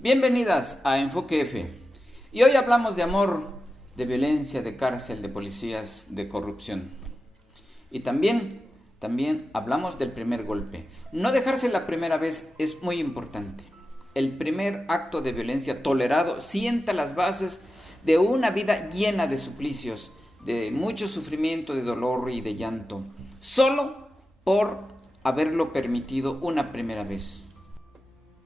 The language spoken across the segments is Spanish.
Bienvenidas a Enfoque F. Y hoy hablamos de amor, de violencia, de cárcel, de policías, de corrupción. Y también hablamos del primer golpe. No dejarse la primera vez es muy importante. El primer acto de violencia tolerado sienta las bases de una vida llena de suplicios, de mucho sufrimiento, de dolor y de llanto, solo por haberlo permitido una primera vez.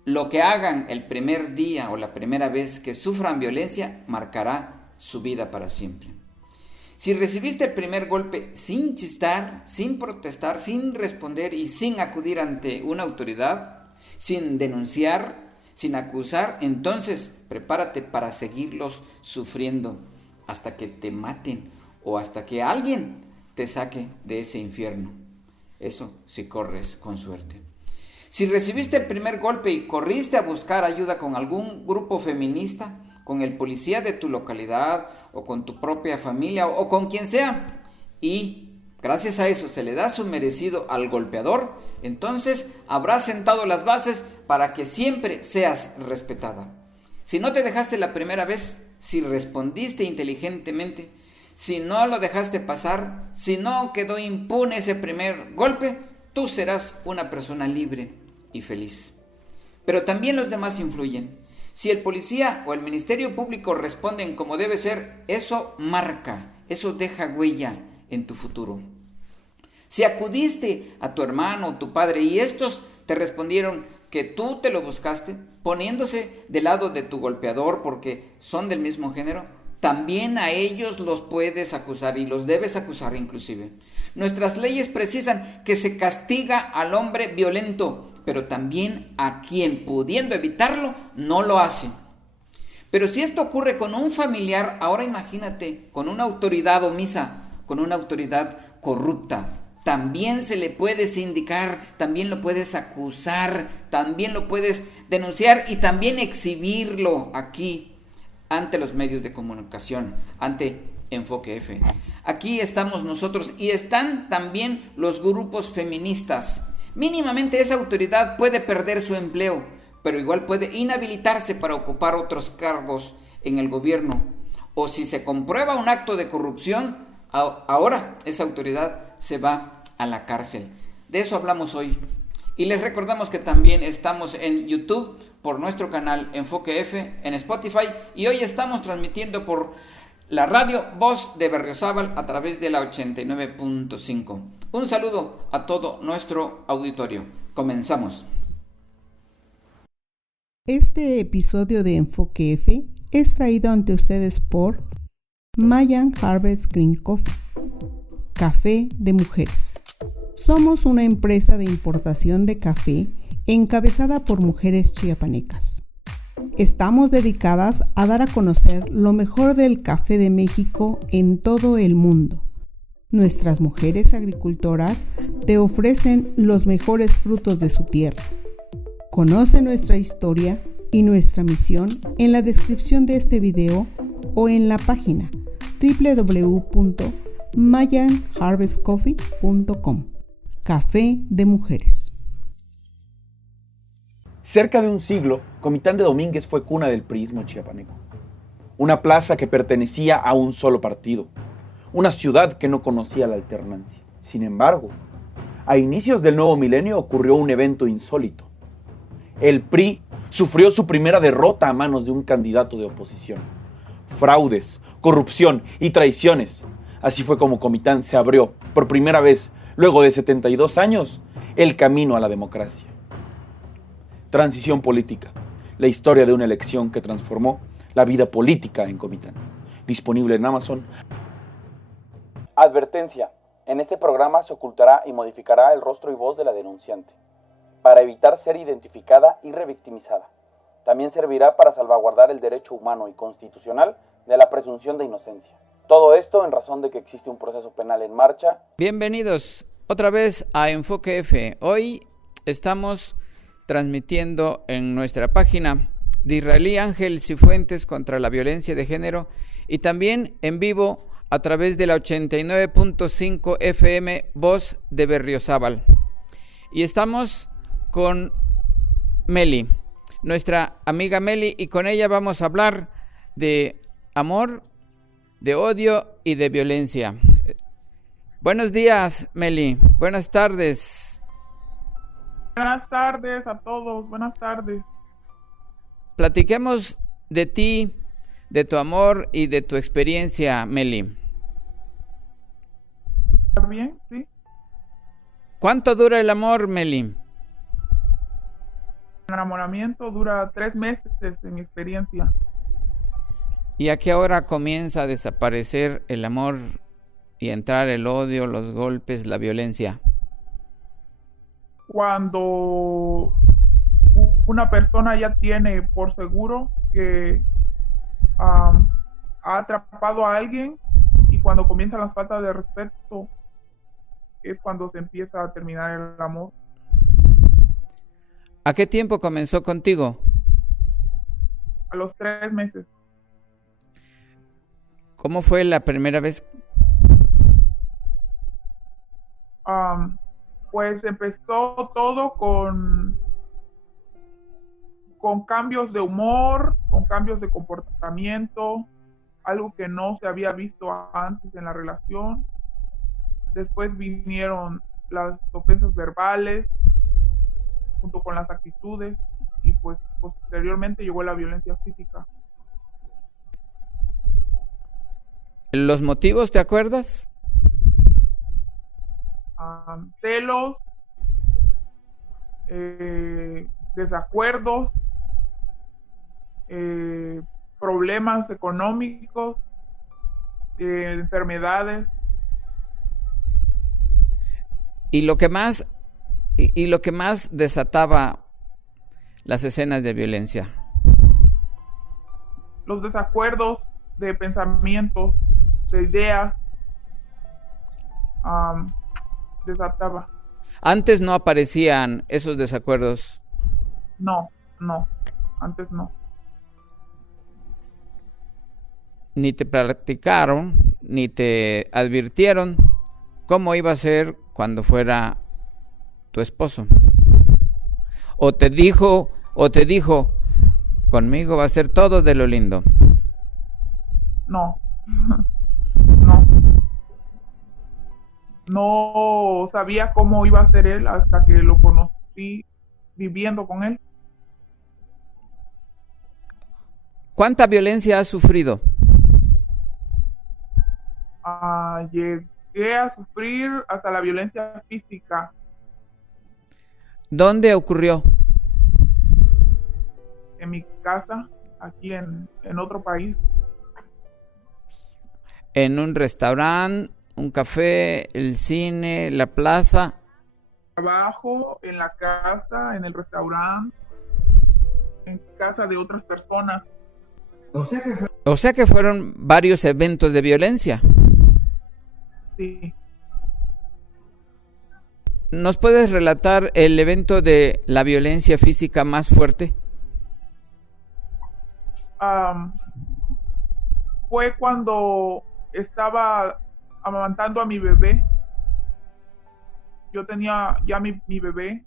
Lo que hagan el primer día o la primera vez que sufran violencia marcará su vida para siempre. Si recibiste el primer golpe sin chistar, sin protestar, sin responder y sin acudir ante una autoridad, sin denunciar, sin acusar, entonces prepárate para seguirlos sufriendo hasta que te maten o hasta que alguien te saque de ese infierno. Eso si corres con suerte. Si recibiste el primer golpe y corriste a buscar ayuda con algún grupo feminista, con el policía de tu localidad o con tu propia familia o con quien sea, y gracias a eso se le da su merecido al golpeador, entonces habrás sentado las bases para que siempre seas respetada. Si no te dejaste la primera vez, si respondiste inteligentemente, si no lo dejaste pasar, si no quedó impune ese primer golpe, tú serás una persona libre y feliz. Pero también los demás influyen. Si el policía o el Ministerio Público responden como debe ser, eso marca, eso deja huella en tu futuro. Si acudiste a tu hermano o tu padre y estos te respondieron que tú te lo buscaste, poniéndose del lado de tu golpeador porque son del mismo género, también a ellos los puedes acusar y los debes acusar inclusive. Nuestras leyes precisan que se castiga al hombre violento, pero también a quien, pudiendo evitarlo, no lo hace. Pero si esto ocurre con un familiar, ahora imagínate con una autoridad omisa, con una autoridad corrupta. También se le puede sindicar, también lo puedes acusar, también lo puedes denunciar y también exhibirlo aquí ante los medios de comunicación, ante Enfoque F. Aquí estamos nosotros y están también los grupos feministas. Mínimamente esa autoridad puede perder su empleo, pero igual puede inhabilitarse para ocupar otros cargos en el gobierno. O si se comprueba un acto de corrupción, ahora esa autoridad se va a la cárcel. De eso hablamos hoy. Y les recordamos que también estamos en YouTube por nuestro canal Enfoque F, en Spotify, y hoy estamos transmitiendo por la radio Voz de Berriozábal a través de la 89.5. Un saludo a todo nuestro auditorio. Comenzamos. Este episodio de Enfoque F es traído ante ustedes por Mayan Harvest Green Coffee, café de mujeres. Somos una empresa de importación de café encabezada por mujeres chiapanecas. Estamos dedicadas a dar a conocer lo mejor del café de México en todo el mundo. Nuestras mujeres agricultoras te ofrecen los mejores frutos de su tierra. Conoce nuestra historia y nuestra misión en la descripción de este video o en la página www.mayanharvestcoffee.com. Café de mujeres. Cerca de un siglo, Comitán de Domínguez fue cuna del priismo chiapaneco. Una plaza que pertenecía a un solo partido. Una ciudad que no conocía la alternancia. Sin embargo, a inicios del nuevo milenio ocurrió un evento insólito. El PRI sufrió su primera derrota a manos de un candidato de oposición. Fraudes, corrupción y traiciones. Así fue como Comitán se abrió, por primera vez, luego de 72 años, el camino a la democracia. Transición política, la historia de una elección que transformó la vida política en Comitán. Disponible en Amazon. Advertencia: en este programa se ocultará y modificará el rostro y voz de la denunciante, para evitar ser identificada y revictimizada. También servirá para salvaguardar el derecho humano y constitucional de la presunción de inocencia. Todo esto en razón de que existe un proceso penal en marcha. Bienvenidos otra vez a Enfoque F. Hoy estamos transmitiendo en nuestra página de Israelí Ángel Cifuentes contra la violencia de género y también en vivo a través de la 89.5 FM Voz de Berriozábal. Y estamos con Meli. nuestra amiga Meli, y con ella vamos a hablar de amor, de odio y de violencia. Buenos días, Meli. Buenas tardes. Buenas tardes a todos. Buenas tardes. Platiquemos de ti, de tu amor y de tu experiencia, Meli. ¿Está bien? Sí. ¿Cuánto dura el amor, Meli? El enamoramiento dura 3 meses en mi experiencia. ¿Y a qué hora comienza a desaparecer el amor y a entrar el odio, los golpes, la violencia? Cuando una persona ya tiene por seguro que ha atrapado a alguien, y cuando comienzan las faltas de respeto es cuando se empieza a terminar el amor. ¿A qué tiempo comenzó contigo? A los 3 meses. ¿Cómo fue la primera vez? Pues empezó todo con cambios de humor, con cambios de comportamiento, algo que no se había visto antes en la relación. Después vinieron las ofensas verbales, junto con las actitudes, y pues posteriormente llegó la violencia física. ¿Los motivos te acuerdas? Celos, desacuerdos, problemas económicos, enfermedades. Y lo que más desataba las escenas de violencia. Los desacuerdos de pensamientos, de ideas, desataba. Antes no aparecían esos desacuerdos. No, antes no. Ni te platicaron, ni te advirtieron cómo iba a ser cuando fuera tu esposo. O te dijo, conmigo va a ser todo de lo lindo. No. No sabía cómo iba a ser él hasta que lo conocí viviendo con él. ¿Cuánta violencia has sufrido? Llegué a sufrir hasta la violencia física. ¿Dónde ocurrió? En mi casa, aquí en otro país. ¿En un restaurante, un café, el cine, la plaza? Trabajo, en la casa, en el restaurante, en casa de otras personas. O sea que fueron varios eventos de violencia. Sí. ¿Nos puedes relatar el evento de la violencia física más fuerte? Fue cuando estaba amamantando a mi bebé. Yo tenía ya mi bebé.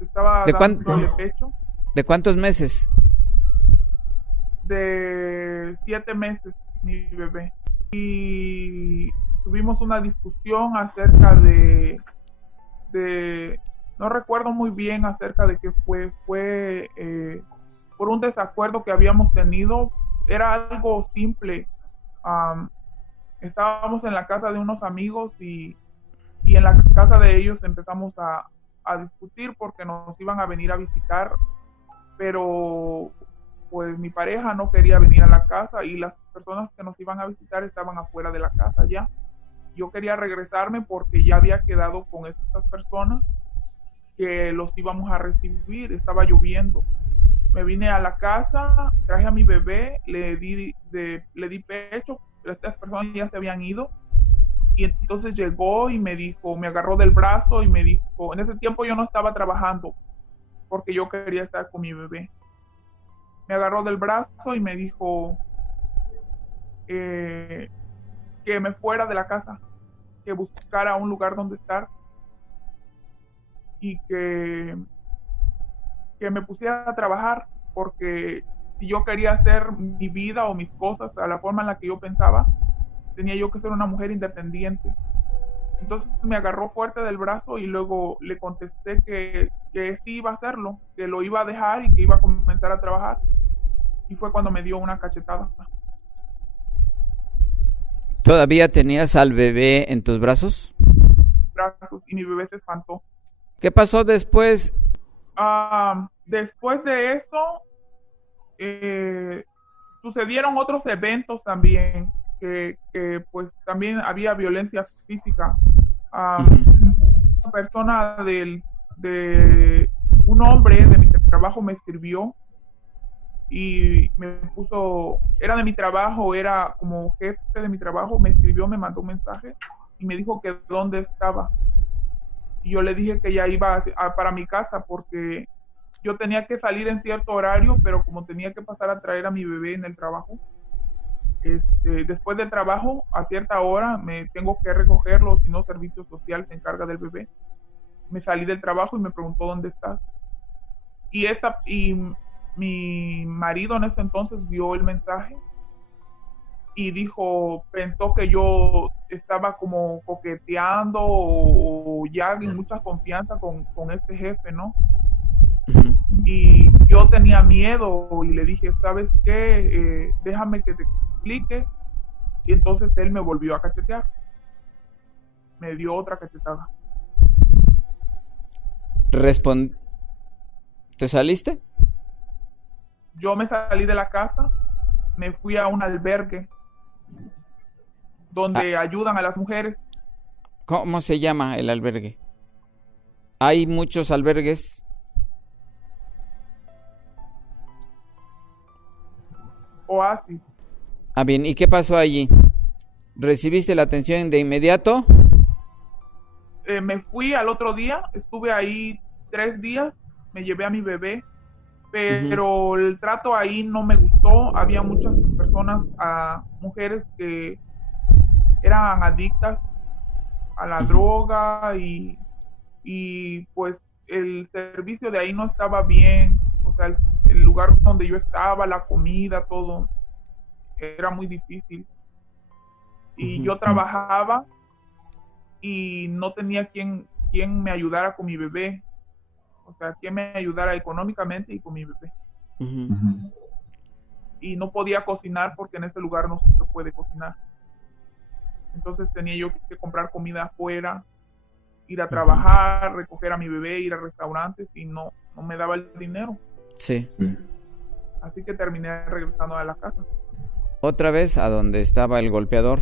Estaba dándole pecho. ¿De cuántos meses? De 7 meses, mi bebé. Y tuvimos una discusión acerca de no recuerdo muy bien acerca de qué fue por un desacuerdo que habíamos tenido. Era algo simple. Estábamos en la casa de unos amigos y en la casa de ellos empezamos a discutir porque nos iban a venir a visitar, pero pues mi pareja no quería venir a la casa y las personas que nos iban a visitar estaban afuera de la casa ya. Yo quería regresarme porque ya había quedado con estas personas que los íbamos a recibir. Estaba lloviendo. Me vine a la casa, traje a mi bebé, le di pecho. Estas personas ya se habían ido. Y entonces llegó y me dijo, me agarró del brazo y me dijo, en ese tiempo yo no estaba trabajando porque yo quería estar con mi bebé. Me agarró del brazo y me dijo que me fuera de la casa, que buscara un lugar donde estar y que me pusiera a trabajar, porque si yo quería hacer mi vida o mis cosas a la forma en la que yo pensaba, tenía yo que ser una mujer independiente. Entonces me agarró fuerte del brazo y luego le contesté que sí iba a hacerlo, que lo iba a dejar y que iba a comenzar a trabajar. Y fue cuando me dio una cachetada. ¿Todavía tenías al bebé en tus brazos? Brazos, y mi bebé se espantó. ¿Qué pasó después? Después de eso, sucedieron otros eventos también, que pues también había violencia física. Una persona de un hombre de mi trabajo me escribió y me puso, era de mi trabajo, era como jefe de mi trabajo, me escribió, me mandó un mensaje y me dijo que dónde estaba. Y yo le dije que ya iba para mi casa porque yo tenía que salir en cierto horario, pero como tenía que pasar a traer a mi bebé en el trabajo, después del trabajo, a cierta hora, me tengo que recogerlo, si no, servicio social se encarga del bebé. Me salí del trabajo y me preguntó dónde estás. Y mi marido en ese entonces vio el mensaje y dijo, pensó que yo estaba como coqueteando o ya en mucha confianza con este jefe, ¿no? Y yo tenía miedo y le dije, ¿sabes qué? Déjame que te explique. Y entonces él me volvió a cachetear. Me dio otra cachetada. ¿Te saliste? Yo me salí de la casa, me fui a un albergue donde ayudan a las mujeres. ¿Cómo se llama el albergue? ¿Hay muchos albergues? Oasis. Bien, ¿y qué pasó allí? ¿Recibiste la atención de inmediato? Me fui al otro día, estuve ahí 3 días, me llevé a mi bebé, pero el trato ahí no me gustó. Había muchas personas, mujeres que eran adictas a la droga y pues el servicio de ahí no estaba bien. O sea, el lugar donde yo estaba, la comida, todo, era muy difícil. Y yo trabajaba y no tenía quien me ayudara con mi bebé. O sea, quien me ayudara económicamente y con mi bebé. Y no podía cocinar porque en ese lugar no se puede cocinar. Entonces tenía yo que comprar comida afuera, ir a trabajar, recoger a mi bebé, ir a restaurantes y no me daba el dinero. Sí. Así que terminé regresando a la casa. Otra vez a donde estaba el golpeador.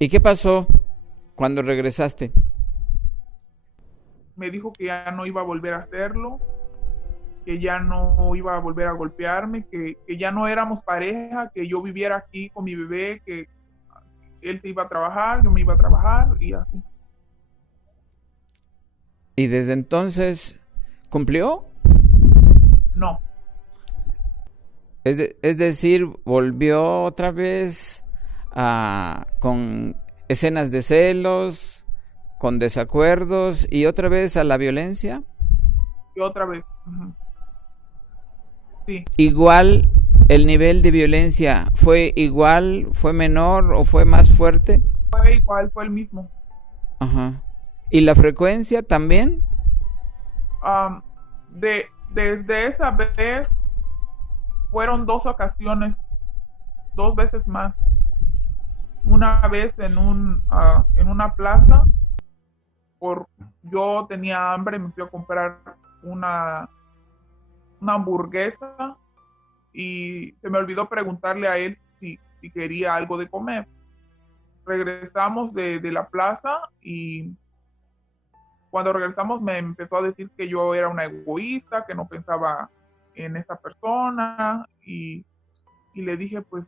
¿Y qué pasó cuando regresaste? Me dijo que ya no iba a volver a hacerlo, que ya no iba a volver a golpearme, que ya no éramos pareja, que yo viviera aquí con mi bebé, que él se iba a trabajar, yo me iba a trabajar y así. ¿Y desde entonces cumplió? No. Es decir, volvió otra vez con escenas de celos, con desacuerdos y otra vez a la violencia. Y otra vez. Sí. Igual, el nivel de violencia fue igual, fue menor o fue más fuerte. Fue igual, fue el mismo. Ajá. ¿Y la frecuencia también? Desde esa vez fueron 2 ocasiones, 2 veces más. Una vez en una plaza, yo tenía hambre, me fui a comprar una hamburguesa y se me olvidó preguntarle a él si quería algo de comer. Regresamos de la plaza y cuando regresamos me empezó a decir que yo era una egoísta, que no pensaba en esa persona y le dije pues,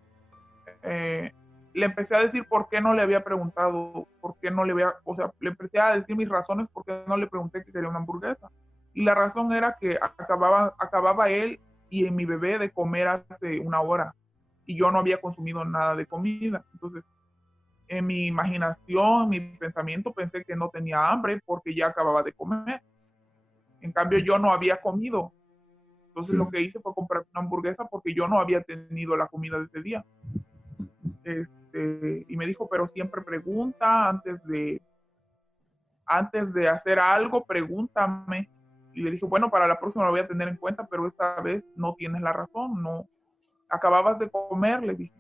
le empecé a decir por qué no le había preguntado, por qué no le había, o sea, le empecé a decir mis razones por qué no le pregunté que quería una hamburguesa. Y la razón era que acababa él y mi bebé de comer hace 1 hora y yo no había consumido nada de comida. Entonces, en mi imaginación, mi pensamiento, pensé que no tenía hambre porque ya acababa de comer. En cambio, yo no había comido. Entonces lo que hice fue comprar una hamburguesa porque yo no había tenido la comida de ese día. Y me dijo, pero siempre pregunta antes de hacer algo, pregúntame. Y le dije, bueno, para la próxima lo voy a tener en cuenta, pero esta vez no tienes la razón, no. Acababas de comer, le dije.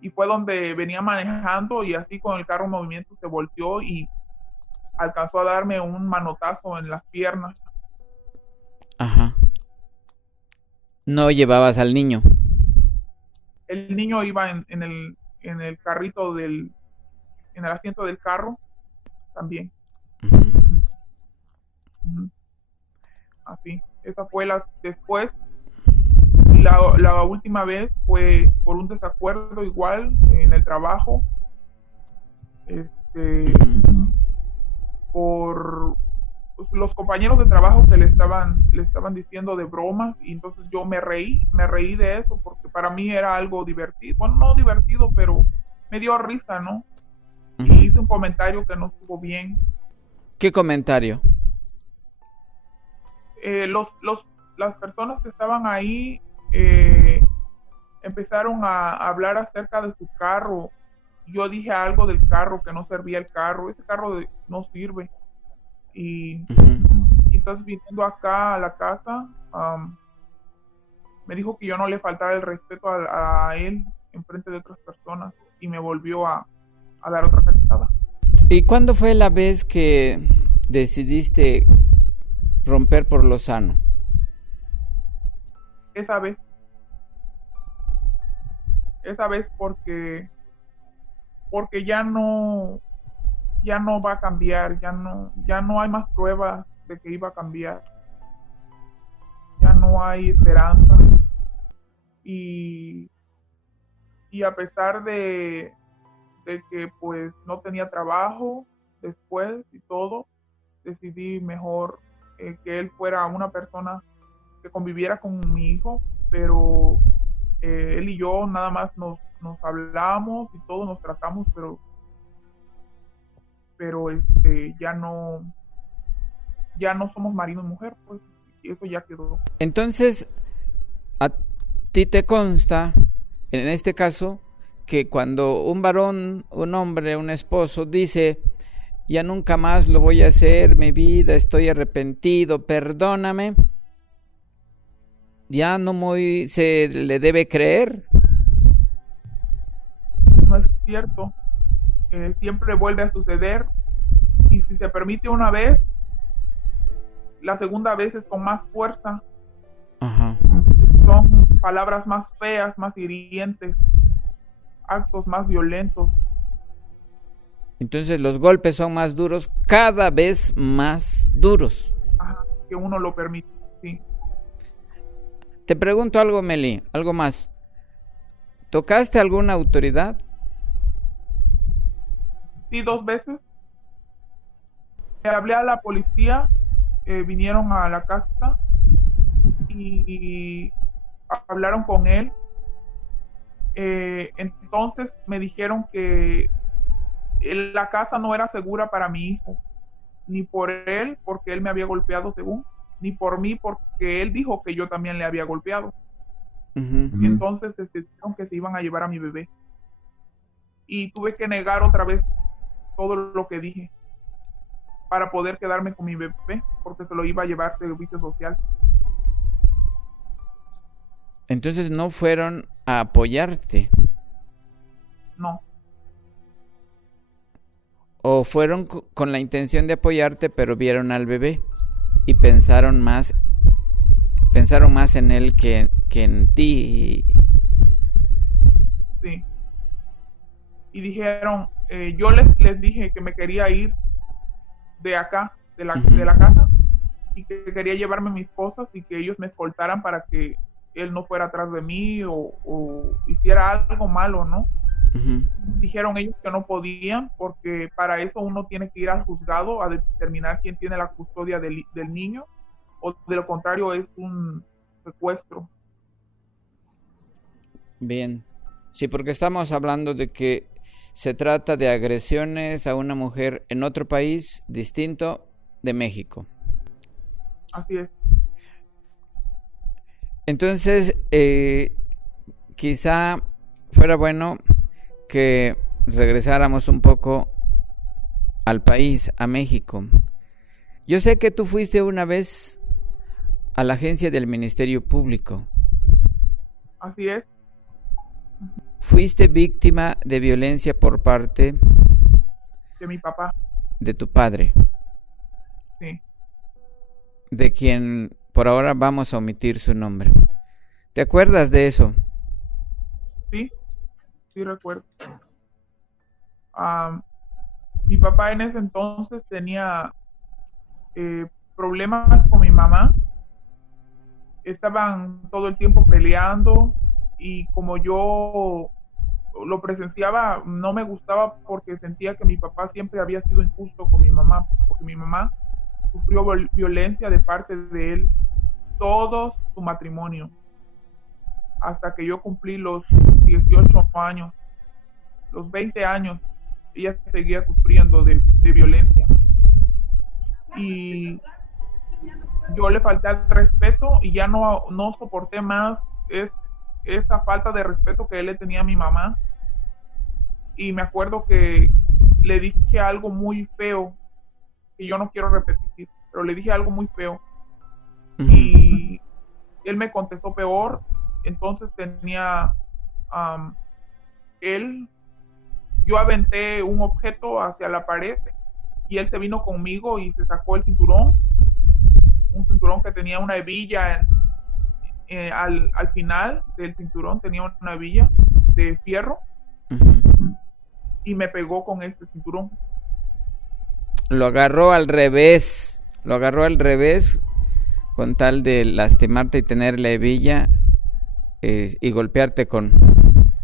Y fue donde venía manejando y así con el carro en movimiento se volteó y alcanzó a darme un manotazo en las piernas. Ajá. ¿No llevabas al niño? El niño iba en el carrito en el asiento del carro también. Uh-huh. Así, esa fue después. La última vez fue por un desacuerdo igual en el trabajo. Por los compañeros de trabajo que le estaban diciendo de bromas, y entonces yo me reí de eso porque para mí era algo divertido, bueno, no divertido, pero me dio risa, ¿no? Uh-huh. Y hice un comentario que no estuvo bien. ¿Qué comentario? Las personas que estaban ahí empezaron a hablar acerca de su carro. Yo dije algo del carro, que no servía el carro, ese carro no sirve. Y entonces viniendo acá a la casa, me dijo que yo no le faltara el respeto a él en frente de otras personas y me volvió a dar otra cachetada. ¿Y cuándo fue la vez que decidiste romper por lo sano? Esa vez porque ya no va a cambiar, ya no hay más pruebas de que iba a cambiar, ya no hay esperanza, y a pesar de que pues no tenía trabajo después y todo, decidí mejor que él fuera una persona que conviviera con mi hijo, pero él y yo nada más nos hablamos y todo, nos tratamos, pero ya no somos marido y mujer, pues, y eso ya quedó. Entonces, a ti te consta, en este caso, que cuando un varón, un hombre, un esposo dice, ya nunca más lo voy a hacer, mi vida, estoy arrepentido, perdóname, ya no se le debe creer. No es cierto. Siempre vuelve a suceder, y si se permite una vez, la segunda vez es con más fuerza. Ajá. Son palabras más feas, más hirientes, actos más violentos. Entonces los golpes son más duros, cada vez más duros. Ajá, que uno lo permite, sí. Te pregunto algo, Meli, algo más. ¿Tocaste alguna autoridad? Sí, 2 veces. Hablé a la policía, vinieron a la casa y hablaron con él. Entonces me dijeron que la casa no era segura para mi hijo, ni por él, porque él me había golpeado según, ni por mí, porque él dijo que yo también le había golpeado. Uh-huh. Entonces decidieron que se iban a llevar a mi bebé. Y tuve que negar otra vez todo lo que dije para poder quedarme con mi bebé, porque se lo iba a llevar servicio social. Entonces no fueron a apoyarte. No. O fueron con la intención de apoyarte, pero vieron al bebé y pensaron más en él que en ti. Sí. Y dijeron, yo les dije que me quería ir de acá, de la casa, y que quería llevarme mis cosas y que ellos me escoltaran para que él no fuera atrás de mí o hiciera algo malo, ¿no? Uh-huh. Dijeron ellos que no podían, porque para eso uno tiene que ir al juzgado a determinar quién tiene la custodia del niño, o de lo contrario es un secuestro. Bien, sí, porque estamos hablando de que se trata de agresiones a una mujer en otro país distinto de México. Así es. Entonces, quizá fuera bueno que regresáramos un poco al país, a México. Yo sé que tú fuiste una vez a la agencia del Ministerio Público. Así es. Fuiste víctima de violencia por parte De mi papá. de tu padre, Sí. de quien por ahora vamos a omitir su nombre. ¿Te acuerdas de eso? Sí, sí recuerdo. Mi papá en ese entonces tenía problemas con mi mamá. Estaban todo el tiempo peleando y como yo lo presenciaba, no me gustaba porque sentía que mi papá siempre había sido injusto con mi mamá, porque mi mamá sufrió violencia de parte de él todo su matrimonio, hasta que yo cumplí los 18 años, los 20 años, ella seguía sufriendo de violencia. Y yo le falté al respeto y ya no soporté más esa falta de respeto que él le tenía a mi mamá. Y me acuerdo que le dije algo muy feo, que yo no quiero repetir, pero le dije algo muy feo. Y él me contestó peor. Entonces yo aventé un objeto hacia la pared y él se vino conmigo y se sacó el cinturón, un cinturón que tenía una hebilla al final del cinturón, tenía una hebilla de fierro y me pegó con este cinturón. Lo agarró al revés con tal de lastimarte y tener la hebilla y golpearte con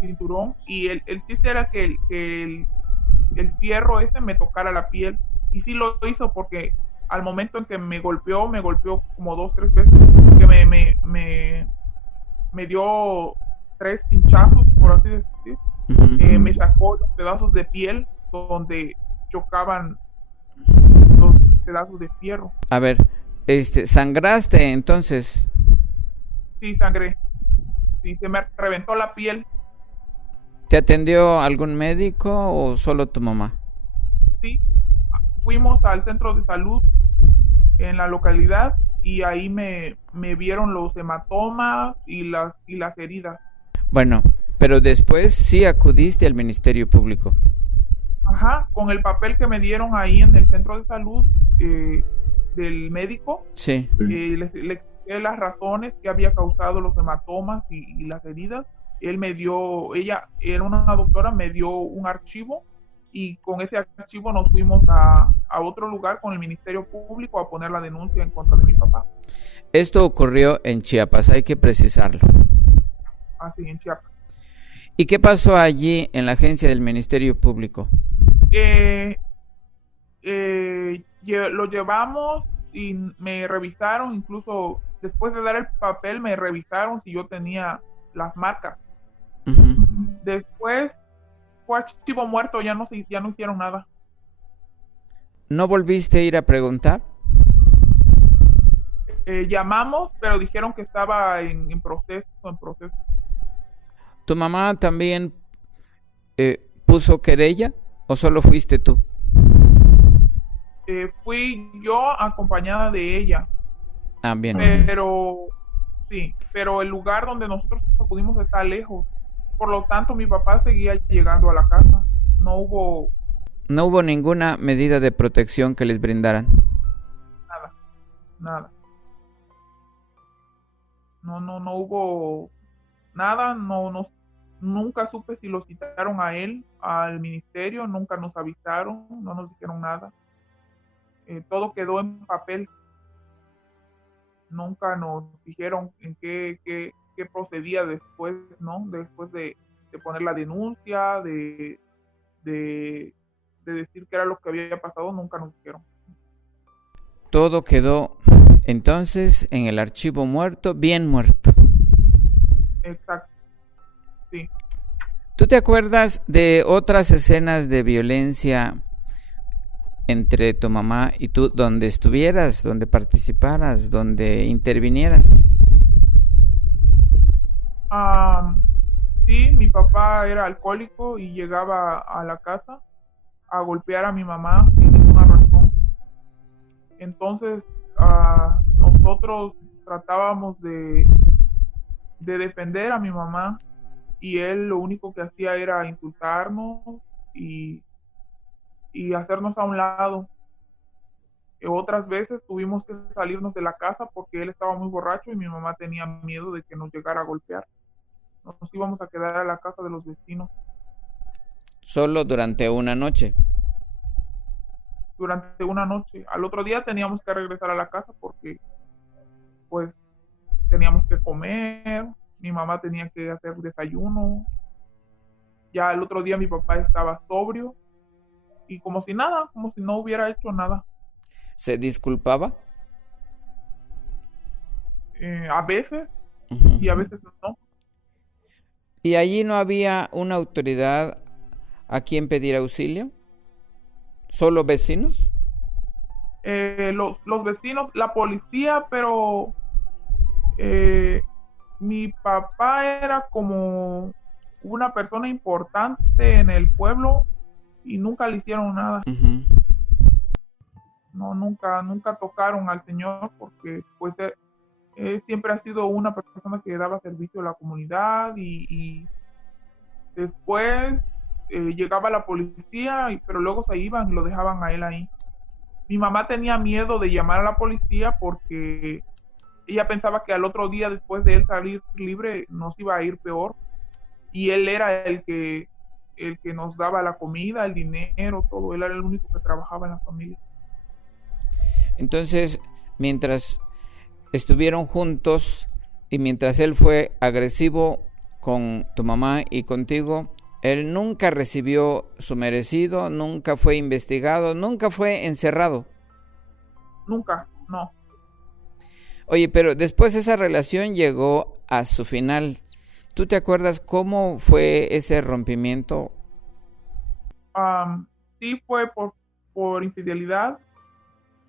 cinturón. Y el chiste era que el fierro ese me tocara la piel, y sí lo hizo porque al momento en que me golpeó como 2-3 veces, que me dio 3 pinchazos, por así decir. Me sacó los pedazos de piel donde chocaban los pedazos de fierro. A ver, ¿sangraste entonces? Sí, sangré. Sí, se me reventó la piel. ¿Te atendió algún médico o solo tu mamá? Sí, fuimos al centro de salud en la localidad y ahí me vieron los hematomas y las heridas. Bueno, pero después sí acudiste al Ministerio Público. Ajá, con el papel que me dieron ahí en el centro de salud del médico. Sí. Le expliqué las razones que había causado los hematomas y las heridas. Ella era una doctora, me dio un archivo y con ese archivo nos fuimos a otro lugar con el Ministerio Público a poner la denuncia en contra de mi papá. Esto ocurrió en Chiapas, hay que precisarlo. Así, en Chiapas. ¿Y qué pasó allí en la agencia del Ministerio Público? Lo llevamos y me revisaron, incluso después de dar el papel me revisaron si yo tenía las marcas. Después fue archivo muerto, ya no hicieron nada. ¿No volviste a ir a preguntar? Llamamos, pero dijeron que estaba en proceso. ¿Tu mamá también puso querella o solo fuiste tú? Fui yo acompañada de ella. Ah, bien. Pero el lugar donde nosotros acudimos está lejos. Por lo tanto, mi papá seguía llegando a la casa. No hubo ninguna medida de protección que les brindaran. Nada. No hubo nada. Nunca supe si lo citaron a él, al ministerio. Nunca nos avisaron, no nos dijeron nada. Todo quedó en papel. Nunca nos dijeron en qué procedía después, ¿no? Después de poner la denuncia, de decir qué era lo que había pasado, nunca nos dijeron. Todo quedó entonces en el archivo muerto, bien muerto. Exacto, sí. ¿Tú te acuerdas de otras escenas de violencia entre tu mamá y tú, donde estuvieras, donde participaras, donde intervinieras? Ah, sí, mi papá era alcohólico y llegaba a la casa a golpear a mi mamá sin ninguna razón. Entonces, nosotros tratábamos de defender a mi mamá y él lo único que hacía era insultarnos y, y hacernos a un lado. Otras veces tuvimos que salirnos de la casa porque él estaba muy borracho y mi mamá tenía miedo de que nos llegara a golpear. Nos íbamos a quedar a la casa de los vecinos. Solo durante una noche. Durante una noche. Al otro día teníamos que regresar a la casa porque pues teníamos que comer, mi mamá tenía que hacer desayuno. Ya el otro día mi papá estaba sobrio y como si nada, como si no hubiera hecho nada. ¿Se disculpaba? A veces y a veces no. ¿Y allí no había una autoridad a quien pedir auxilio? ¿Solo vecinos? Los vecinos, la policía, pero mi papá era como una persona importante en el pueblo y nunca le hicieron nada. No, nunca tocaron al señor porque pues siempre ha sido una persona que daba servicio a la comunidad y después llegaba la policía, pero luego se iban y lo dejaban a él ahí. Mi mamá tenía miedo de llamar a la policía porque ella pensaba que al otro día después de él salir libre nos iba a ir peor y él era el que nos daba la comida, el dinero, todo. Él era el único que trabajaba en la familia. Entonces, mientras estuvieron juntos y mientras él fue agresivo con tu mamá y contigo, él nunca recibió su merecido, nunca fue investigado, nunca fue encerrado. Nunca, no. Oye, pero después esa relación llegó a su final. ¿Tú te acuerdas cómo fue ese rompimiento? Sí, fue por infidelidad.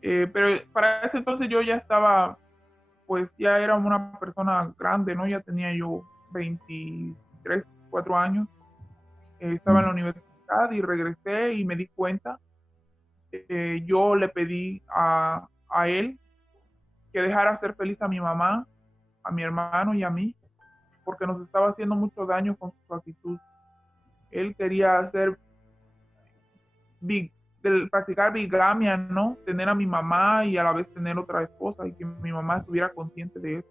Pero para ese entonces yo ya estaba, pues ya era una persona grande, ¿no? Ya tenía yo 23, 4 años. Estaba en la universidad y regresé y me di cuenta. Yo le pedí a él que dejara ser feliz a mi mamá, a mi hermano y a mí, porque nos estaba haciendo mucho daño con su actitud. Él quería practicar bigamia, ¿no? Tener a mi mamá y a la vez tener otra esposa y que mi mamá estuviera consciente de eso.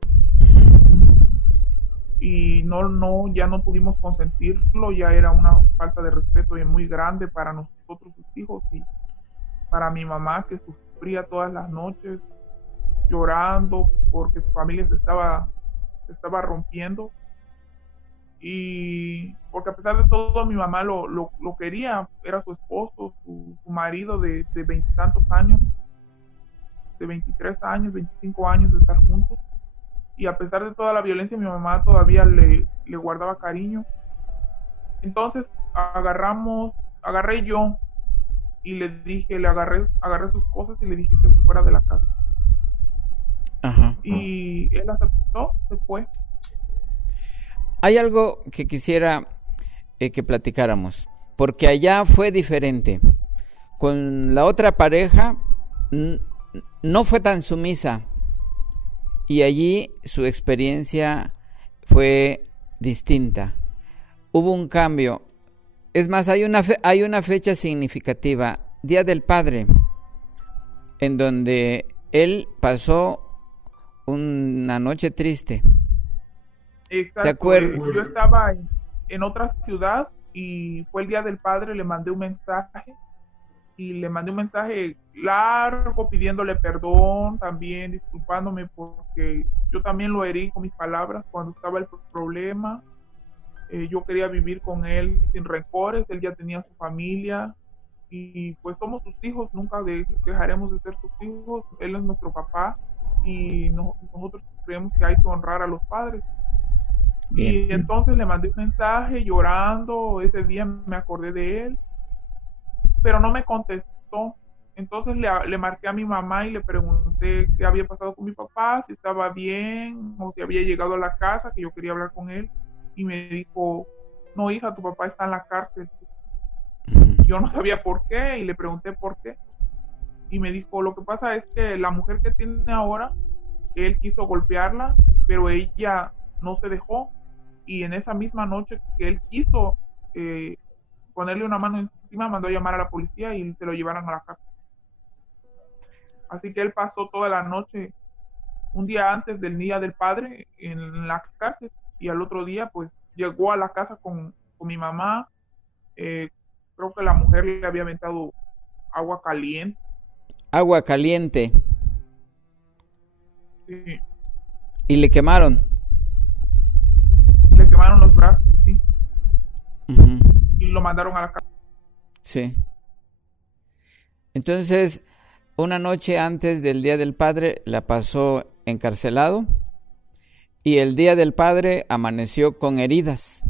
Y ya no pudimos consentirlo, ya era una falta de respeto muy grande para nosotros, sus hijos, y para mi mamá que sufría todas las noches llorando porque su familia se estaba rompiendo. Y porque a pesar de todo mi mamá lo quería, era su esposo, su marido de 20 tantos años, de 23 años, 25 años de estar juntos, y a pesar de toda la violencia mi mamá todavía le guardaba cariño. Entonces agarré yo y le dije, agarré sus cosas y le dije que se fuera de la casa. Ajá. Y él aceptó, se fue. Hay algo que quisiera que platicáramos, porque allá fue diferente. Con la otra pareja no fue tan sumisa y allí su experiencia fue distinta. Hubo un cambio. Es más, hay una fecha significativa, Día del Padre, en donde él pasó una noche triste. Exacto. ¿Te acuerdas? Yo estaba en otra ciudad y fue el Día del Padre, le mandé un mensaje largo pidiéndole perdón, también disculpándome porque yo también lo herí con mis palabras cuando estaba el problema. Yo quería vivir con él sin rencores, él ya tenía su familia y pues somos sus hijos, nunca dejaremos de ser sus hijos, él es nuestro papá y nosotros creemos que hay que honrar a los padres. Bien. Y entonces le mandé un mensaje llorando, ese día me acordé de él, pero no me contestó. Entonces le marqué a mi mamá y le pregunté qué había pasado con mi papá, si estaba bien o si había llegado a la casa, que yo quería hablar con él. Y me dijo, no hija, tu papá está en la cárcel. Y yo no sabía por qué y le pregunté por qué. Y me dijo, lo que pasa es que la mujer que tiene ahora, él quiso golpearla, pero ella no se dejó. Y en esa misma noche que él quiso ponerle una mano encima, mandó a llamar a la policía y se lo llevaron a la casa. Así que él pasó toda la noche, un día antes del Día del Padre, en la cárcel, y al otro día pues llegó a la casa con mi mamá. Creo que la mujer le había aventado agua caliente. Agua caliente. Sí. ¿Y le quemaron? Le quemaron los brazos, sí. Uh-huh. Y lo mandaron a la cárcel. Sí. Entonces, una noche antes del Día del Padre la pasó encarcelado y el Día del Padre amaneció con heridas.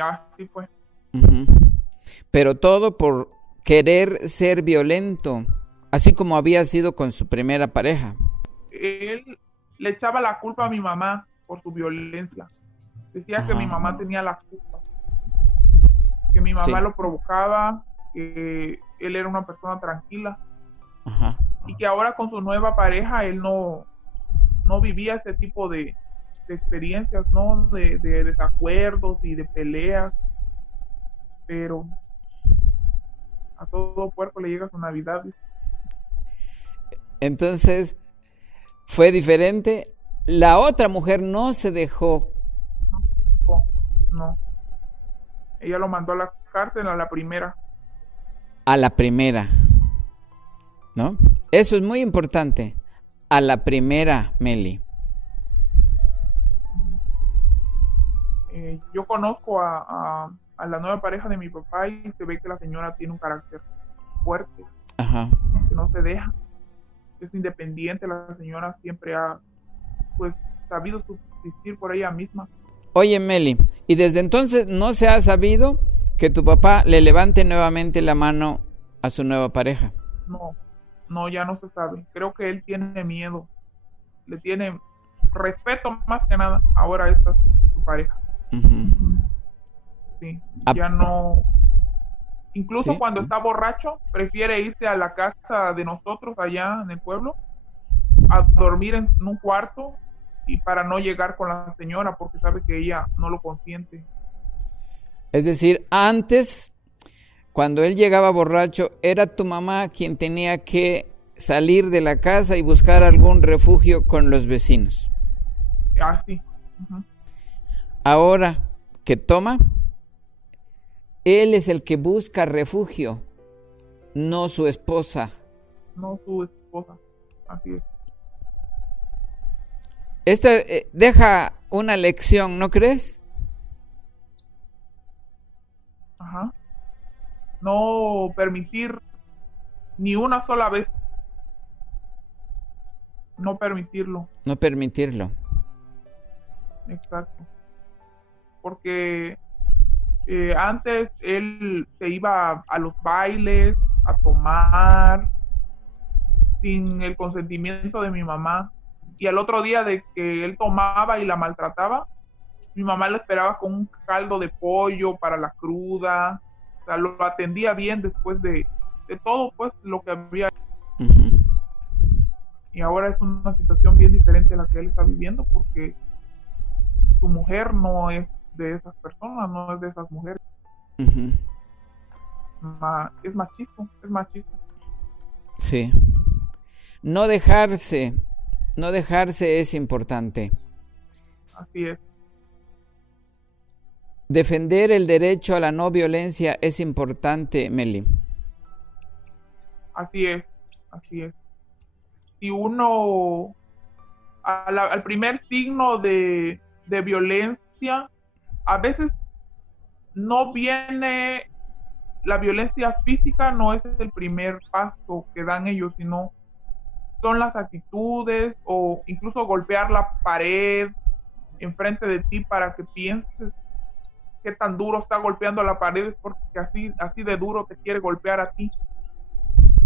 Así fue. Uh-huh. Pero todo por querer ser violento, así como había sido con su primera pareja. Él le echaba la culpa a mi mamá por su violencia. Decía Ajá. que mi mamá tenía la culpa, que mi mamá lo provocaba, que él era una persona tranquila. Ajá. Y que ahora con su nueva pareja él no vivía ese tipo de experiencias, ¿no? De desacuerdos y de peleas. Pero a todo puerco le llega su Navidad. Entonces fue diferente. La otra mujer no se dejó. No. Ella lo mandó a la cárcel a la primera. A la primera, ¿no? Eso es muy importante. A la primera, Meli. Yo conozco a la nueva pareja de mi papá y se ve que la señora tiene un carácter fuerte. Ajá. Que no se deja, es independiente. La señora siempre ha pues sabido subsistir por ella misma. Oye, Meli, ¿y desde entonces no se ha sabido que tu papá le levante nuevamente la mano a su nueva pareja? No, ya no se sabe. Creo que él tiene miedo, le tiene respeto más que nada ahora a esta su pareja. Uh-huh. Sí, ya no. Incluso ¿sí? Cuando está borracho, prefiere irse a la casa de nosotros allá en el pueblo a dormir en un cuarto y para no llegar con la señora porque sabe que ella no lo consiente. Es decir, antes, cuando él llegaba borracho, era tu mamá quien tenía que salir de la casa y buscar algún refugio con los vecinos. Sí. Uh-huh. Ahora que toma, él es el que busca refugio, no su esposa. No su esposa, así es. Esto deja una lección, ¿no crees? Ajá. No permitir ni una sola vez. No permitirlo. No permitirlo. Exacto. Porque antes él se iba a los bailes, a tomar, sin el consentimiento de mi mamá. Y al otro día de que él tomaba y la maltrataba, mi mamá le esperaba con un caldo de pollo para la cruda. O sea, lo atendía bien después de todo pues lo que había. Uh-huh. Y ahora es una situación bien diferente a la que él está viviendo porque su mujer no es de esas personas, no es de esas mujeres. Uh-huh. Es machista. Sí. No dejarse es importante. Así es. Defender el derecho a la no violencia es importante, Meli. Así es. Si uno al primer signo de violencia, a veces no viene la violencia física, no es el primer paso que dan ellos, sino son las actitudes o incluso golpear la pared enfrente de ti para que pienses qué tan duro está golpeando la pared, porque así de duro te quiere golpear a ti.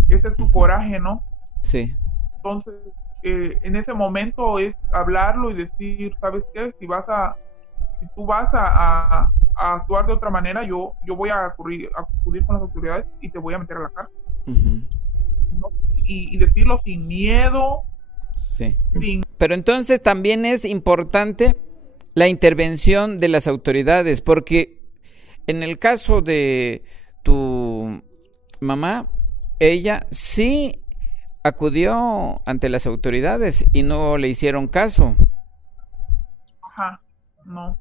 ese es su coraje, ¿no? Sí. Entonces, en ese momento es hablarlo y decir, ¿sabes qué? Si tú vas a actuar de otra manera, yo voy a acudir con las autoridades y te voy a meter a la cárcel. ¿No? Y decirlo sin miedo. Sí. Pero entonces también es importante la intervención de las autoridades, porque en el caso de tu mamá, ella sí acudió ante las autoridades y no le hicieron caso. Ajá, no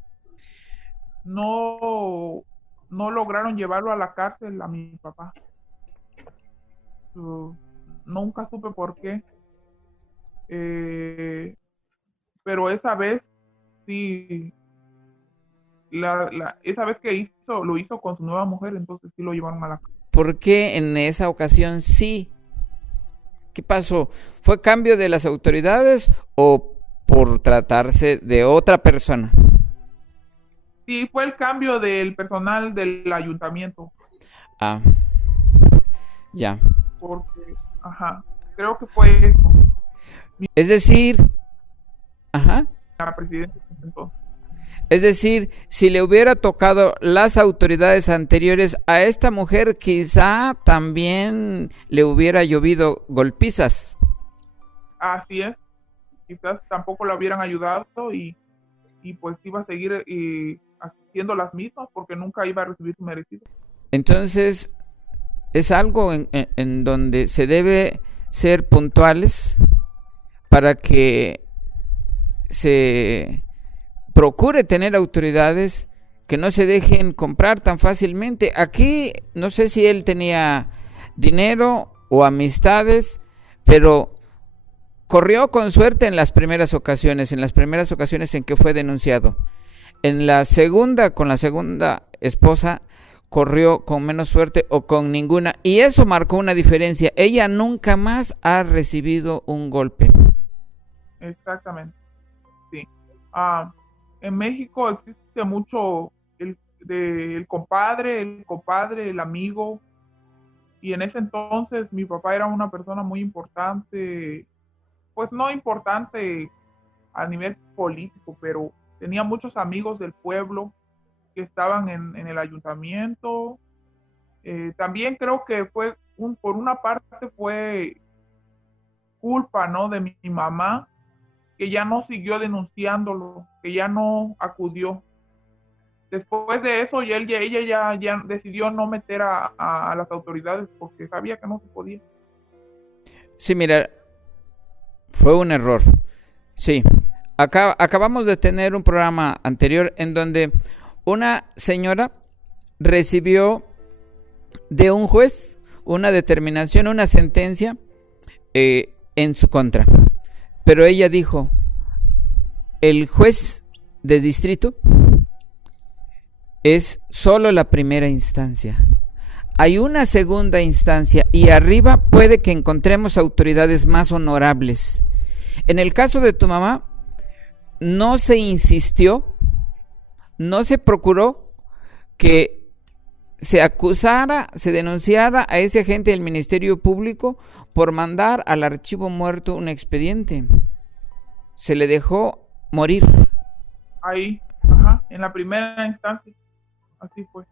lograron llevarlo a la cárcel a mi papá. Nunca supe por qué. Pero esa vez sí, esa vez que lo hizo con su nueva mujer, entonces sí lo llevaron a la cárcel. ¿Por qué en esa ocasión sí? ¿Qué pasó? ¿Fue cambio de las autoridades o por tratarse de otra persona? Sí, fue el cambio del personal del ayuntamiento. Ah, ya. Porque, creo que fue eso. Es decir, La presidenta entonces. Es decir, si le hubiera tocado las autoridades anteriores a esta mujer, quizá también le hubiera llovido golpizas. Así es. Quizás tampoco la hubieran ayudado y pues iba a seguir haciendo las mismas porque nunca iba a recibir su merecido. Entonces, es algo en donde se debe ser puntuales para que se procure tener autoridades que no se dejen comprar tan fácilmente. Aquí no sé si él tenía dinero o amistades, pero corrió con suerte en las primeras ocasiones en que fue denunciado. En la segunda, con la segunda esposa, corrió con menos suerte o con ninguna, y eso marcó una diferencia. Ella nunca más ha recibido un golpe. Exactamente, sí. En México existe mucho el compadre, el amigo, y en ese entonces mi papá era una persona muy importante, pues no importante a nivel político, pero tenía muchos amigos del pueblo que estaban en el ayuntamiento. También creo que por una parte fue culpa, ¿no?, de mi mamá, que ya no siguió denunciándolo, que ya no acudió. Después de eso, ella ya decidió no meter a las autoridades porque sabía que no se podía. Sí, mira, fue un error. Sí, acabamos de tener un programa anterior en donde una señora recibió de un juez una determinación, una sentencia en su contra. Pero ella dijo, el juez de distrito es solo la primera instancia. Hay una segunda instancia y arriba puede que encontremos autoridades más honorables. En el caso de tu mamá, no se insistió, no se procuró que se acusara, se denunciara a ese agente del Ministerio Público por mandar al archivo muerto un expediente. Se le dejó morir. Ahí, en la primera instancia, así fue.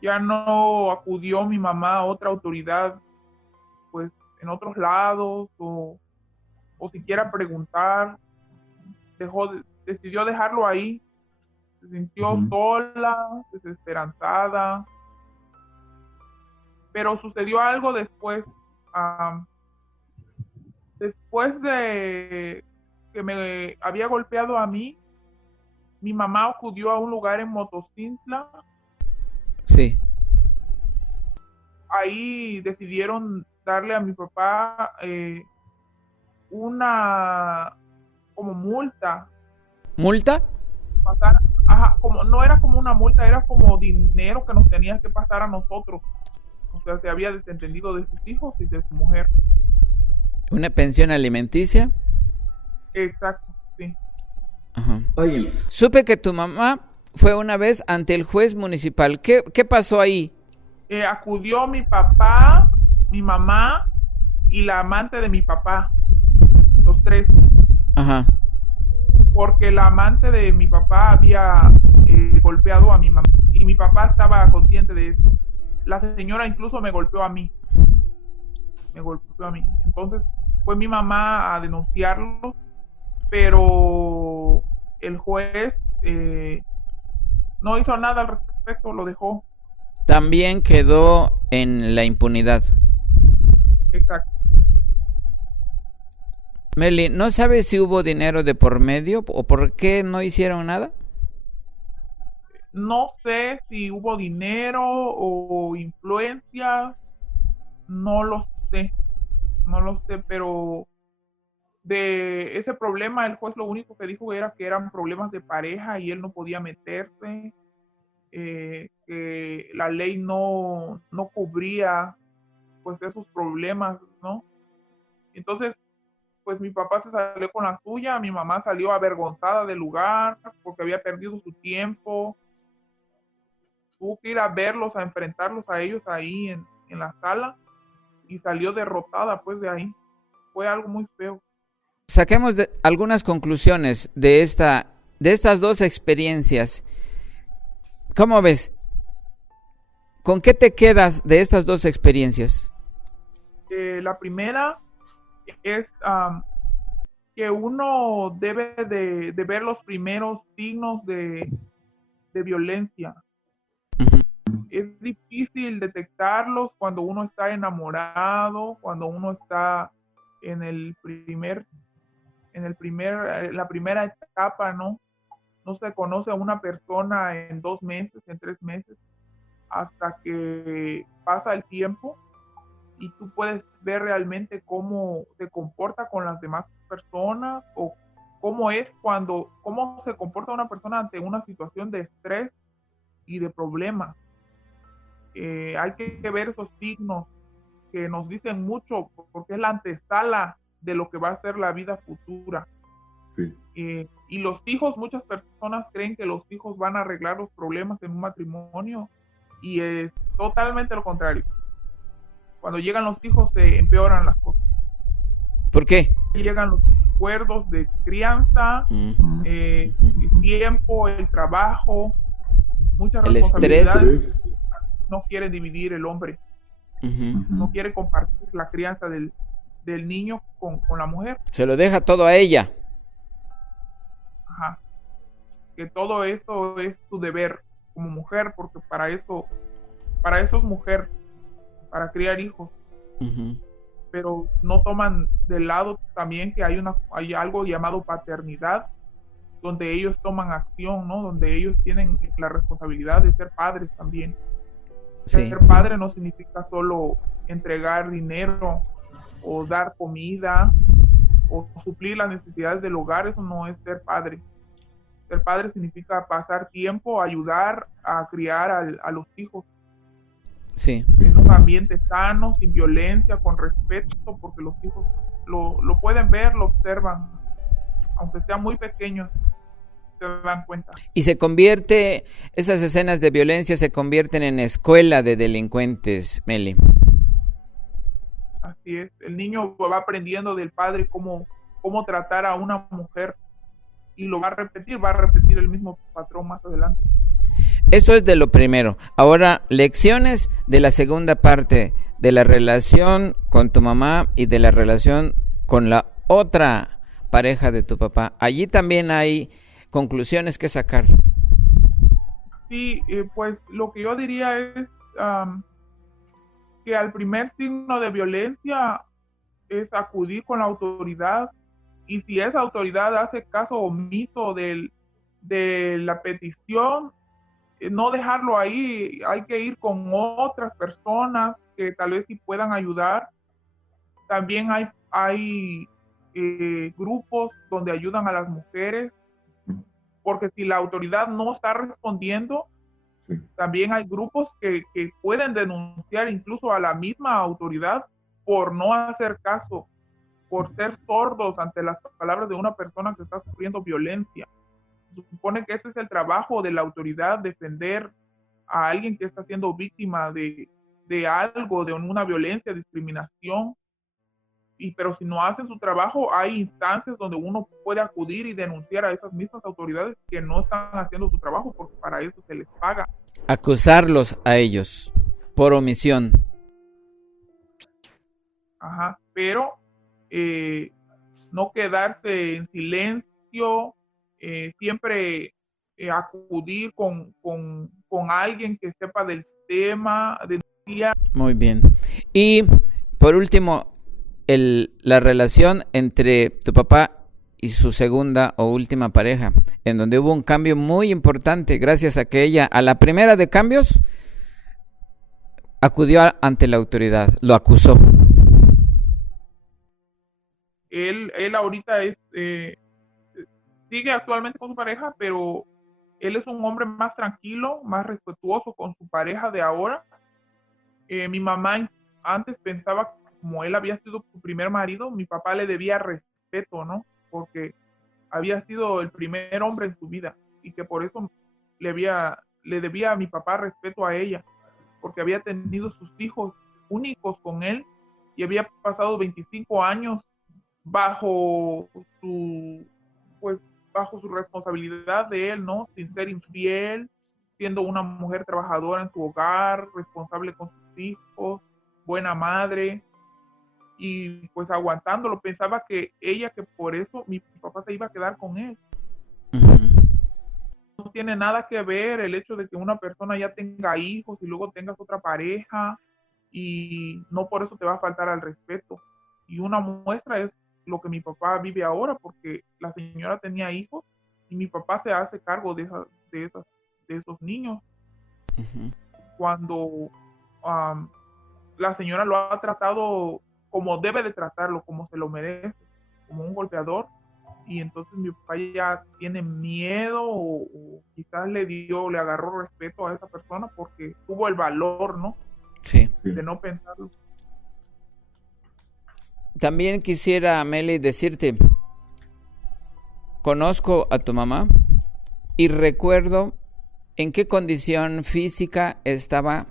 Ya no acudió mi mamá a otra autoridad, pues en otros lados, o siquiera preguntar. Decidió dejarlo ahí. Se sintió sola, desesperanzada. Pero sucedió algo después. Después de que me había golpeado a mí, mi mamá acudió a un lugar en Motocintla. Sí. Ahí decidieron darle a mi papá una como multa. ¿Multa? No era como una multa, era como dinero que nos tenían que pasar a nosotros. O sea, se había desentendido de sus hijos y de su mujer. ¿Una pensión alimenticia? Exacto, sí. Oye, supe que tu mamá fue una vez ante el juez municipal. ¿Qué pasó ahí? Acudió mi papá, mi mamá y la amante de mi papá, los tres. Ajá. Porque la amante de mi papá había golpeado a mi mamá y mi papá estaba consciente de eso. La señora incluso me golpeó a mí. Entonces fue mi mamá a denunciarlo, pero el juez no hizo nada al respecto, lo dejó. También quedó en la impunidad. Exacto. Meli, ¿no sabes si hubo dinero de por medio o por qué no hicieron nada? No sé si hubo dinero o influencia, no lo sé, pero de ese problema el juez lo único que dijo era que eran problemas de pareja y él no podía meterse, que la ley no cubría pues esos problemas, ¿no? Entonces, pues mi papá se salió con la suya, mi mamá salió avergonzada del lugar porque había perdido su tiempo, tuvo que ir a verlos, a enfrentarlos a ellos ahí en la sala y salió derrotada pues de ahí. Fue algo muy feo. Saquemos algunas conclusiones de estas dos experiencias. ¿Cómo ves? ¿Con qué te quedas de estas dos experiencias? La primera es que uno debe de ver los primeros signos de violencia. Uh-huh. Es difícil detectarlos cuando uno está enamorado, cuando uno está en la primera etapa, ¿no? No se conoce a una persona en 2 meses, en 3 meses, hasta que pasa el tiempo y tú puedes ver realmente cómo se comporta con las demás personas o cómo se comporta una persona ante una situación de estrés y de problemas. Hay que ver esos signos que nos dicen mucho porque es la antesala de lo que va a ser la vida futura. Sí. Y los hijos, muchas personas creen que los hijos van a arreglar los problemas en un matrimonio y es totalmente lo contrario. Cuando llegan los hijos se empeoran las cosas. ¿Por qué? Llegan los acuerdos de crianza, el tiempo, el trabajo, muchas responsabilidades. Estrés. No quiere dividir el hombre. No quiere compartir la crianza del niño con la mujer. Se lo deja todo a ella. Ajá. Que todo eso es su deber como mujer, porque para eso es mujer, para criar hijos. Pero no toman de lado también que hay algo llamado paternidad, donde ellos toman acción, ¿no? Donde ellos tienen la responsabilidad de ser padres también. Sí. Ser padre no significa solo entregar dinero o dar comida o suplir las necesidades del hogar, eso no es ser padre. Ser padre significa pasar tiempo, ayudar a criar a los hijos. Sí. En un ambiente sano, sin violencia, con respeto, porque los hijos lo pueden ver, lo observan, aunque sean muy pequeños, se dan cuenta. Y esas escenas de violencia se convierten en escuela de delincuentes, Meli. Así es, el niño va aprendiendo del padre cómo tratar a una mujer y lo va a repetir el mismo patrón más adelante. Esto es de lo primero. Ahora, lecciones de la segunda parte, de la relación con tu mamá y de la relación con la otra pareja de tu papá. Allí también hay conclusiones que sacar. Sí, pues lo que yo diría es que al primer signo de violencia es acudir con la autoridad, y si esa autoridad hace caso omiso de la petición, no dejarlo ahí, hay que ir con otras personas que tal vez sí puedan ayudar. También hay grupos donde ayudan a las mujeres, porque si la autoridad no está respondiendo, sí, también hay grupos que pueden denunciar incluso a la misma autoridad por no hacer caso, por ser sordos ante las palabras de una persona que está sufriendo violencia. Se supone que ese es el trabajo de la autoridad, defender a alguien que está siendo víctima de de algo, de una violencia, discriminación, pero si no hacen su trabajo, hay instancias donde uno puede acudir y denunciar a esas mismas autoridades que no están haciendo su trabajo, porque para eso se les paga. Acusarlos a ellos por omisión. Ajá, pero no quedarse en silencio, siempre acudir con alguien que sepa del tema. Muy bien. Y por último, la relación entre tu papá y su segunda o última pareja, en donde hubo un cambio muy importante gracias a que ella, a la primera de cambios, acudió ante la autoridad, lo acusó. Él ahorita sigue actualmente con su pareja, pero él es un hombre más tranquilo, más respetuoso con su pareja de ahora. Mi mamá antes pensaba que como él había sido su primer marido, mi papá le debía respeto, ¿no? Porque había sido el primer hombre en su vida y que por eso le debía a mi papá respeto a ella, porque había tenido sus hijos únicos con él y había pasado 25 años bajo su responsabilidad de él, ¿no? Sin ser infiel, siendo una mujer trabajadora en su hogar, responsable con sus hijos, buena madre, y pues aguantándolo. Pensaba que por eso mi papá se iba a quedar con él. No tiene nada que ver el hecho de que una persona ya tenga hijos y luego tengas otra pareja, y no por eso te va a faltar al respeto. Y una muestra es lo que mi papá vive ahora, porque la señora tenía hijos y mi papá se hace cargo de esos niños. Cuando la señora lo ha tratado como debe de tratarlo, como se lo merece, como un golpeador, y entonces mi papá ya tiene miedo o quizás le agarró respeto a esa persona porque tuvo el valor, ¿no? Sí. De no pensarlo. También quisiera, Meli, decirte, conozco a tu mamá y recuerdo en qué condición física estaba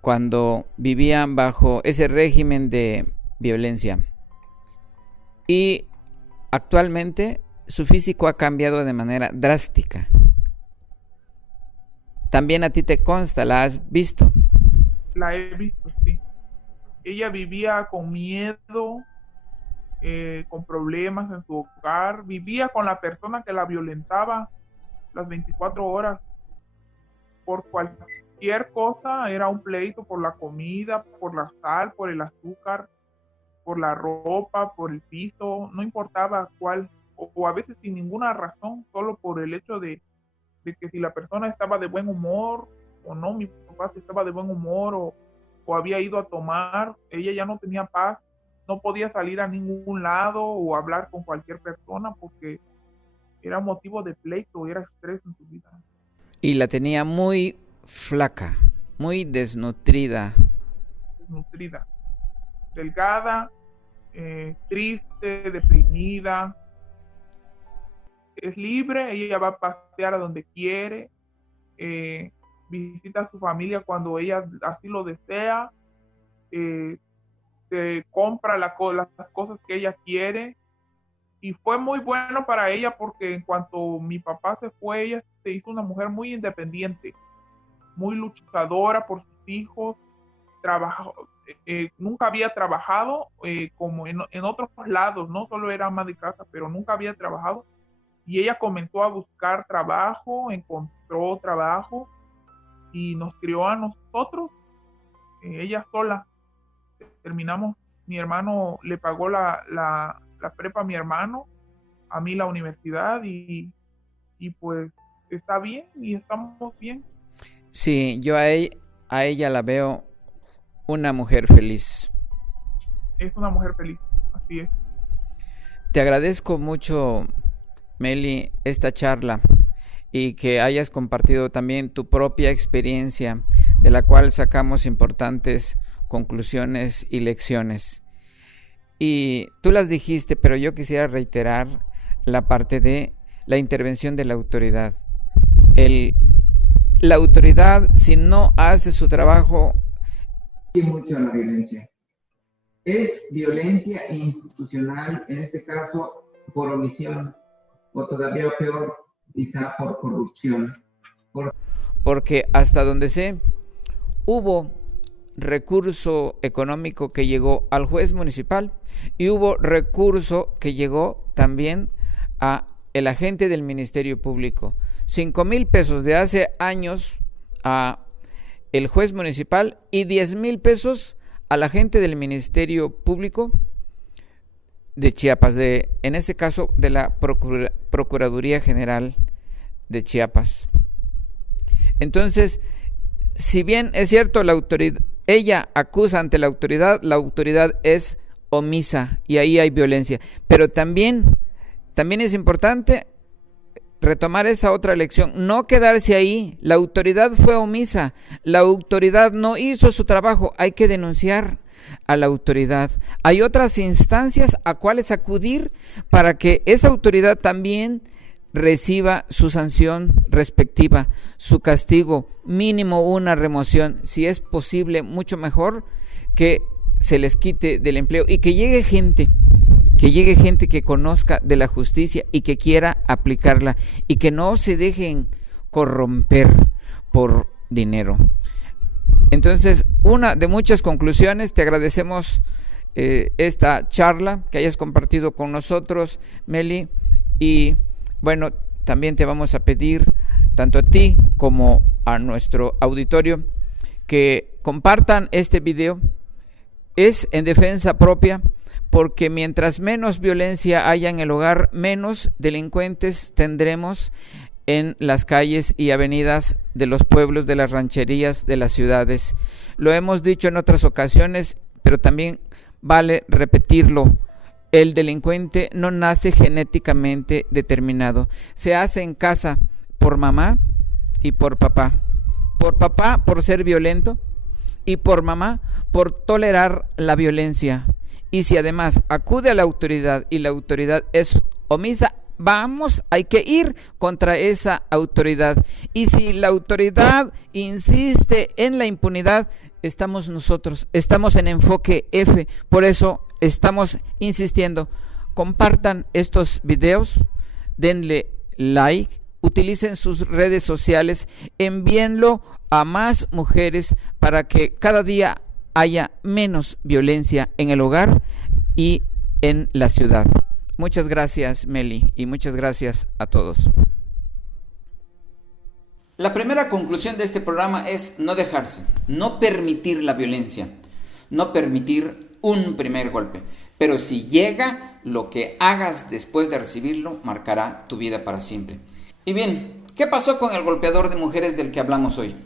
cuando vivían bajo ese régimen de violencia. Y actualmente su físico ha cambiado de manera drástica. También a ti te consta, ¿la has visto? La he visto, sí. Ella vivía con miedo, con problemas en su hogar, vivía con la persona que la violentaba las 24 horas. Por cualquier cosa, era un pleito por la comida, por la sal, por el azúcar, por la ropa, por el piso, no importaba cuál, o a veces sin ninguna razón, solo por el hecho de que si la persona estaba de buen humor o no. Mi papá si estaba de buen humor o había ido a tomar, ella ya no tenía paz, no podía salir a ningún lado o hablar con cualquier persona porque era motivo de pleito, era estrés en su vida. Y la tenía muy flaca, muy desnutrida. Delgada, triste, deprimida. Es libre, ella va a pasear a donde quiere, visita a su familia cuando ella así lo desea, se compra las cosas que ella quiere, y fue muy bueno para ella porque en cuanto mi papá se fue, ella se hizo una mujer muy independiente, muy luchadora por sus hijos, nunca había trabajado como en otros lados, no solo era ama de casa, pero nunca había trabajado, y ella comenzó a buscar trabajo, encontró trabajo y nos crió a nosotros, ella sola. Terminamos, mi hermano le pagó la prepa a mi hermano, a mí la universidad, y pues está bien y estamos bien. Sí, yo a ella la veo una mujer feliz. Es una mujer feliz, así es. Te agradezco mucho, Meli, esta charla y que hayas compartido también tu propia experiencia, de la cual sacamos importantes conclusiones y lecciones. Y tú las dijiste, pero yo quisiera reiterar la parte de la intervención de la autoridad. La autoridad, si no hace su trabajo, y mucho a la violencia. Es violencia institucional, en este caso por omisión, o todavía peor, quizá por corrupción. Porque hasta donde sé, hubo recurso económico que llegó al juez municipal y hubo recurso que llegó también a el agente del Ministerio Público. 5,000 pesos de hace años a el juez municipal y 10,000 pesos al agente del Ministerio Público de Chiapas, en este caso de la Procuraduría General de Chiapas. Entonces, si bien es cierto, la autoridad, ella acusa ante la autoridad es omisa y ahí hay violencia, pero también es importante retomar esa otra lección, no quedarse ahí. La autoridad fue omisa, la autoridad no hizo su trabajo, hay que denunciar a la autoridad. Hay otras instancias a cuales acudir para que esa autoridad también reciba su sanción respectiva, su castigo, mínimo una remoción, si es posible, mucho mejor que se les quite del empleo y que llegue gente que conozca de la justicia y que quiera aplicarla y que no se dejen corromper por dinero. Entonces, una de muchas conclusiones, te agradecemos esta charla que hayas compartido con nosotros, Meli, y bueno, también te vamos a pedir, tanto a ti como a nuestro auditorio, que compartan este video. Es en defensa propia, porque mientras menos violencia haya en el hogar, menos delincuentes tendremos en las calles y avenidas de los pueblos, de las rancherías, de las ciudades. Lo hemos dicho en otras ocasiones, pero también vale repetirlo. El delincuente no nace genéticamente determinado. Se hace en casa por mamá y por papá. Por papá por ser violento y por mamá por tolerar la violencia. Y si además acude a la autoridad y la autoridad es omisa, hay que ir contra esa autoridad. Y si la autoridad insiste en la impunidad, estamos nosotros, estamos en Enfoque F. Por eso estamos insistiendo, compartan estos videos, denle like, utilicen sus redes sociales, envíenlo a más mujeres para que cada día haya menos violencia en el hogar y en la ciudad. Muchas gracias, Meli, y muchas gracias a todos. La primera conclusión de este programa es no dejarse, no permitir la violencia, no permitir un primer golpe. Pero si llega, lo que hagas después de recibirlo marcará tu vida para siempre. Y bien, ¿qué pasó con el golpeador de mujeres del que hablamos hoy?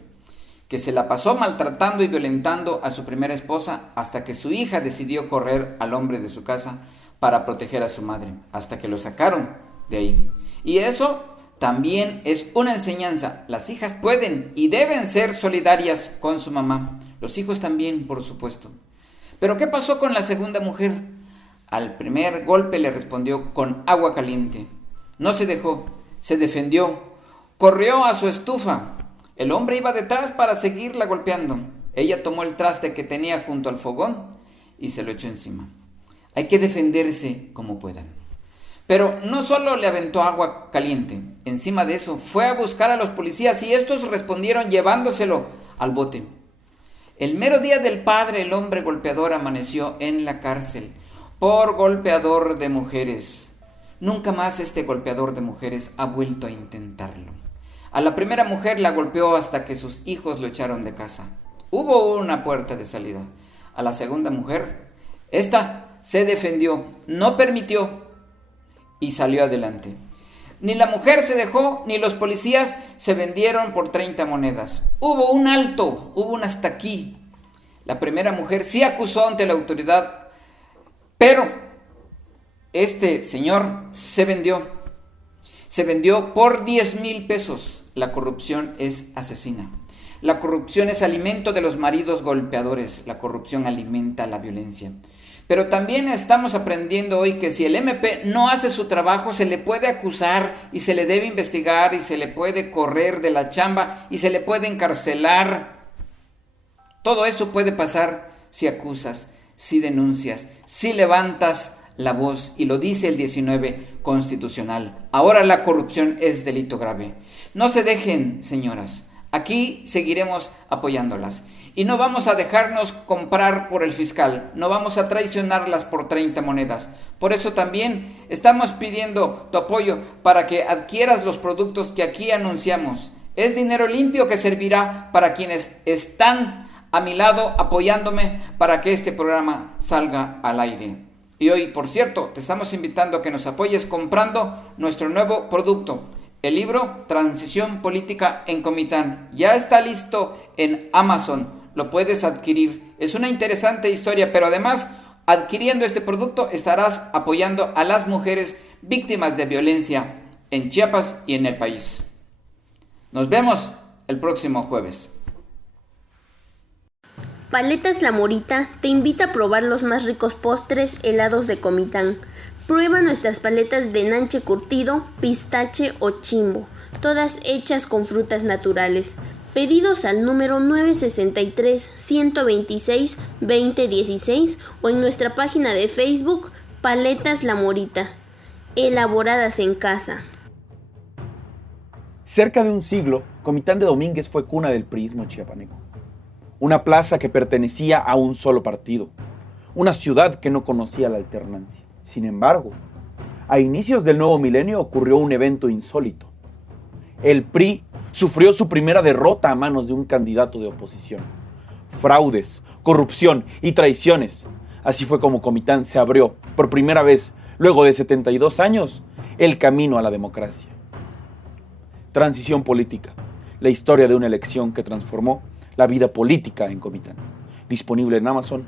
Que se la pasó maltratando y violentando a su primera esposa hasta que su hija decidió correr al hombre de su casa para proteger a su madre, hasta que lo sacaron de ahí. Y eso también es una enseñanza. Las hijas pueden y deben ser solidarias con su mamá. Los hijos también, por supuesto. Pero ¿qué pasó con la segunda mujer? Al primer golpe le respondió con agua caliente. No se dejó, se defendió, corrió a su estufa. El hombre iba detrás para seguirla golpeando. Ella tomó el traste que tenía junto al fogón y se lo echó encima. Hay que defenderse como puedan. Pero no solo le aventó agua caliente, encima de eso fue a buscar a los policías y estos respondieron llevándoselo al bote. El mero día del padre, el hombre golpeador amaneció en la cárcel por golpeador de mujeres. Nunca más este golpeador de mujeres ha vuelto a intentarlo. A la primera mujer la golpeó hasta que sus hijos lo echaron de casa. Hubo una puerta de salida. A la segunda mujer, esta se defendió, no permitió y salió adelante. Ni la mujer se dejó, ni los policías se vendieron por 30 monedas. Hubo un alto, hubo un hasta aquí. La primera mujer sí acusó ante la autoridad, pero este señor se vendió. Se vendió por 10,000 pesos. La corrupción es asesina. La corrupción es alimento de los maridos golpeadores. La corrupción alimenta la violencia. Pero también estamos aprendiendo hoy que si el MP no hace su trabajo, se le puede acusar y se le debe investigar y se le puede correr de la chamba y se le puede encarcelar. Todo eso puede pasar si acusas, si denuncias, si levantas la voz, y lo dice el 19 constitucional. Ahora la corrupción es delito grave. No se dejen, señoras. Aquí seguiremos apoyándolas. Y no vamos a dejarnos comprar por el fiscal. No vamos a traicionarlas por 30 monedas. Por eso también estamos pidiendo tu apoyo para que adquieras los productos que aquí anunciamos. Es dinero limpio que servirá para quienes están a mi lado apoyándome para que este programa salga al aire. Y hoy, por cierto, te estamos invitando a que nos apoyes comprando nuestro nuevo producto, el libro Transición Política en Comitán. Ya está listo en Amazon, lo puedes adquirir. Es una interesante historia, pero además, adquiriendo este producto estarás apoyando a las mujeres víctimas de violencia en Chiapas y en el país. Nos vemos el próximo jueves. Paletas La Morita te invita a probar los más ricos postres helados de Comitán. Prueba nuestras paletas de nanche curtido, pistache o chimbo, todas hechas con frutas naturales. Pedidos al número 963-126-2016 o en nuestra página de Facebook Paletas La Morita, elaboradas en casa. Cerca de un siglo, Comitán de Domínguez fue cuna del priismo chiapaneco. Una plaza que pertenecía a un solo partido, una ciudad que no conocía la alternancia. Sin embargo, a inicios del nuevo milenio ocurrió un evento insólito. El PRI sufrió su primera derrota a manos de un candidato de oposición. Fraudes, corrupción y traiciones. Así fue como Comitán se abrió, por primera vez, luego de 72 años, el camino a la democracia. Transición política, la historia de una elección que transformó la vida política en Comitán. Disponible en Amazon.